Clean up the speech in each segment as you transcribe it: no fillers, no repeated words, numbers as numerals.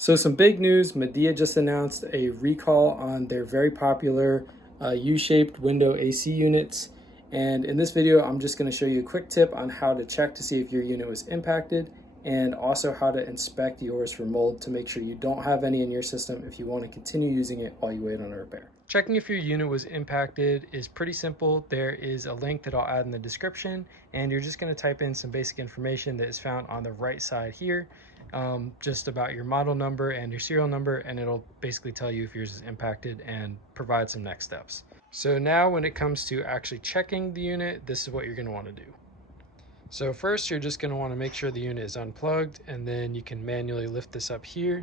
So some big news, Midea just announced a recall on their very popular U-shaped window AC units. And in this video, I'm just going to show you a quick tip on how to check to see if your unit was impacted and also how to inspect yours for mold to make sure you don't have any in your system if you want to continue using it while you wait on a repair. Checking if your unit was impacted is pretty simple. There is a link that I'll add in the description, and you're just going to type in some basic information that is found on the right side here, just about your model number and your serial number, and it'll basically tell you if yours is impacted and provide some next steps. So now when it comes to actually checking the unit, this is what you're going to want to do. So first, you're just going to want to make sure the unit is unplugged, and then you can manually lift this up here.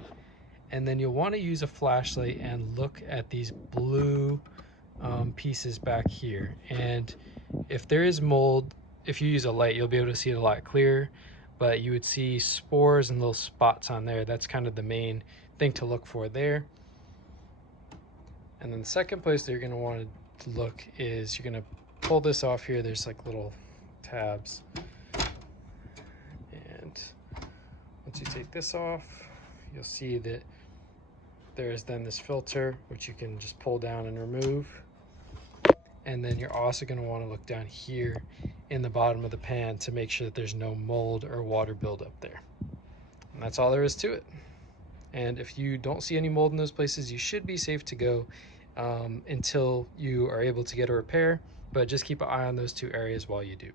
And then you'll want to use a flashlight and look at these blue pieces back here. And if there is mold, if you use a light, you'll be able to see it a lot clearer, but you would see spores and little spots on there. That's kind of the main thing to look for there. And then the second place that you're going to want to look is you're going to pull this off here. There's like little tabs. And once you take this off, you'll see that there's then this filter, which you can just pull down and remove. And then you're also going to want to look down here in the bottom of the pan to make sure that there's no mold or water buildup there. And that's all there is to it. And if you don't see any mold in those places, you should be safe to go until you are able to get a repair, but just keep an eye on those two areas while you do.